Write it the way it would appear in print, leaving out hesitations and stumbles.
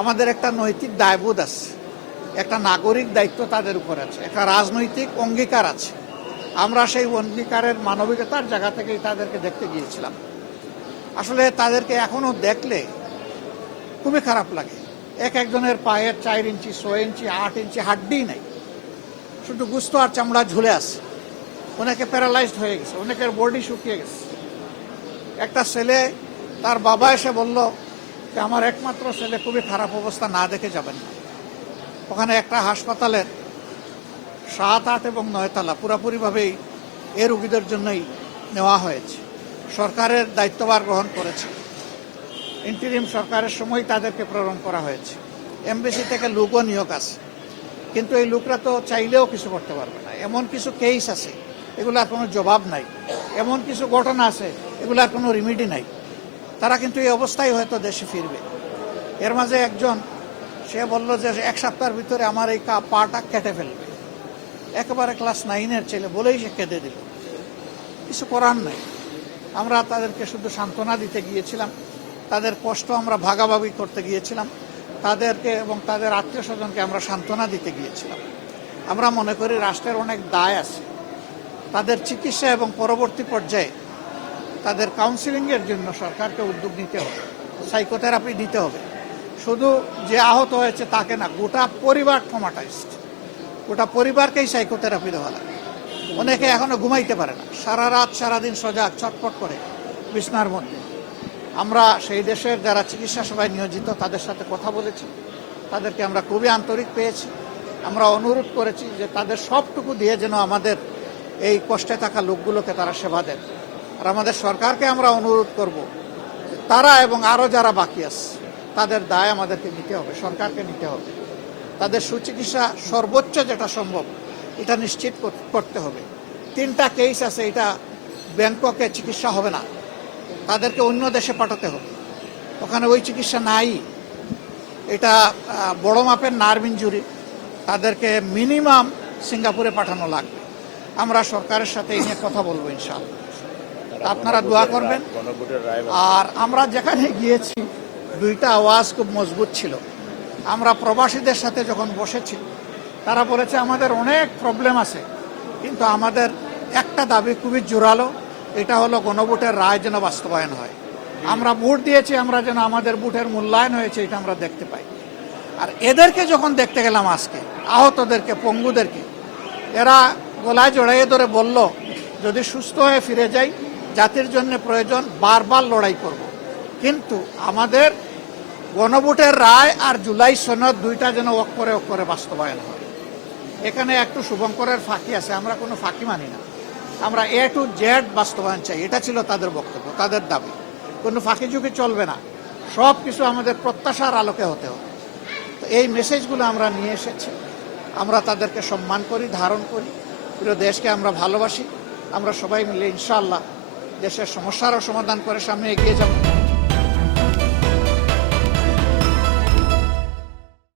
আমাদের একটা নৈতিক দায়বোধ আছে, একটা নাগরিক দায়িত্ব তাদের উপর আছে, একটা রাজনৈতিক অঙ্গীকার আছে। আমরা সেই অঙ্গীকারের মানবিকতার জায়গা থেকেই তাদেরকে দেখতে গিয়েছিলাম। আসলে তাদেরকে এখনো দেখলে খুবই খারাপ লাগে। একজনের পায়ের 4 ইঞ্চি, 6 ইঞ্চি, 8 ইঞ্চি হাড্ডি নাই, শুধু গুস্ত আর চামড়া ঝুলে আছে। অনেকে প্যারালাইজড হয়ে গেছে, অনেকের বডি শুকিয়ে গেছে। একটা ছেলে, তার বাবা এসে বলল যে আমার একমাত্র ছেলে খুবই খারাপ অবস্থা, না দেখে যাবেন না। ওখানে একটা হাসপাতালের 7, 8 এবং 9 তলা পুরোপুরিভাবেই এ রোগীদের জন্যই নেওয়া হয়েছে। সরকারের দায়িত্বভার গ্রহণ করেছে, ইন্টারিম সরকারের সময় তাদেরকে প্রেরণ করা হয়েছে। এমবিসি থেকে লোকও নিয়োগ আছে, কিন্তু এই লোকরা তো চাইলেও কিছু করতে পারবে না। এমন কিছু কেস আছে, এগুলার কোনো জবাব নাই। এমন কিছু ঘটনা আছে, এগুলার কোনো রিমিডি নাই। তারা কিন্তু এই অবস্থায় হয়তো দেশে ফিরবে। এর মাঝে একজন, সে বলল যে 1 সপ্তাহের ভিতরে আমার এই পাটা কেটে ফেলবে। একেবারে ক্লাস 9-এর ছেলে বলেই সে কেঁদে দিল। কিছু করার নাই। আমরা তাদেরকে শুধু সান্ত্বনা দিতে গিয়েছিলাম, তাদের কষ্ট আমরা ভাগাভাগি করতে গিয়েছিলাম, তাদেরকে এবং তাদের আত্মীয় স্বজনকে আমরা সান্ত্বনা দিতে গিয়েছিলাম। আমরা মনে করি রাষ্ট্রের অনেক দায় আছে, তাদের চিকিৎসা এবং পরবর্তী পর্যায়ে তাদের কাউন্সিলিংয়ের জন্য সরকারকে উদ্যোগ নিতে হবে, সাইকোথেরাপি দিতে হবে। শুধু যে আহত হয়েছে তাকে না, গোটা পরিবার ট্রমাটাইজড, গোটা পরিবারকেই সাইকোথেরাপি দেওয়া লাগে। অনেকে এখনো ঘুমাইতে পারে না, সারা রাত সারাদিন সজাগ, ছটফট করে বিছনার মধ্যে। আমরা সেই দেশের যারা চিকিৎসা সেবায় নিয়োজিত তাদের সাথে কথা বলেছি, তাদেরকে আমরা খুবই আন্তরিক পেয়েছি। আমরা অনুরোধ করেছি যে তাদের সবটুকু দিয়ে যেন আমাদের এই কষ্টে থাকা লোকগুলোকে তারা সেবা দেন। আর আমাদের সরকারকে আমরা অনুরোধ করব, তারা এবং আরও যারা বাকি আছে তাদের দায় আমাদেরকে নিতে হবে, সরকারকে নিতে হবে। তাদের সুচিকিৎসা সর্বোচ্চ যেটা সম্ভব এটা নিশ্চিত করতে হবে। 3টা কেস আছে, এটা ব্যাংককে চিকিৎসা হবে না, তাদেরকে অন্য দেশে পাঠাতে হবে, ওখানে ওই চিকিৎসা নাই। এটা বড় মাপের নার্ভ ইনজুরি, তাদেরকে মিনিমাম সিঙ্গাপুরে পাঠানো লাগবে। আমরা সরকারের সাথে এই নিয়ে কথা বলবো ইনশাআল্লাহ, আপনারা দোয়া করবেন। আর আমরা যেখানে গিয়েছি 2টা আওয়াজ খুব মজবুত ছিল। আমরা প্রবাসীদের সাথে যখন বসেছি, তারা বলেছে আমাদের অনেক প্রবলেম আছে, কিন্তু আমাদের একটা দাবি খুবই জোরালো, এটা হলো গণভোটের রায় যেন বাস্তবায়ন হয়। আমরা ভোট দিয়েছি, আমরা যেন আমাদের ভোটের মূল্যায়ন হয়েছে এটা আমরা দেখতে পাই। আর এদেরকে যখন দেখতে গেলাম আজকে, আহতদেরকে, পঙ্গুদেরকে, এরা গলায় জড়াইয়ে ধরে বলল যদি সুস্থ হয়ে ফিরে যাই, জাতির জন্য প্রয়োজন বারবার লড়াই করব, কিন্তু আমাদের গণভোটের রায় আর জুলাই সনদ 2টা যেন অক্ষরে বাস্তবায়ন হয়। এখানে একটু শুভঙ্করের ফাঁকি আছে, আমরা কোনো ফাঁকি মানি না। আমরা A to Z বাস্তবায়ন চাই, এটা ছিল তাদের বক্তব্য, তাদের দাবি। কোনো ফাঁকি ঝুঁকি চলবে না, সব কিছু আমাদের প্রত্যাশার আলোকে হতে হবে। তো এই মেসেজগুলো আমরা নিয়ে এসেছি। আমরা তাদেরকে সম্মান করি, ধারণ করি, পুরো দেশকে আমরা ভালোবাসি। আমরা সবাই মিলে ইনশাআল্লাহ দেশের সমস্যারও সমাধান করে সামনে এগিয়ে যাব।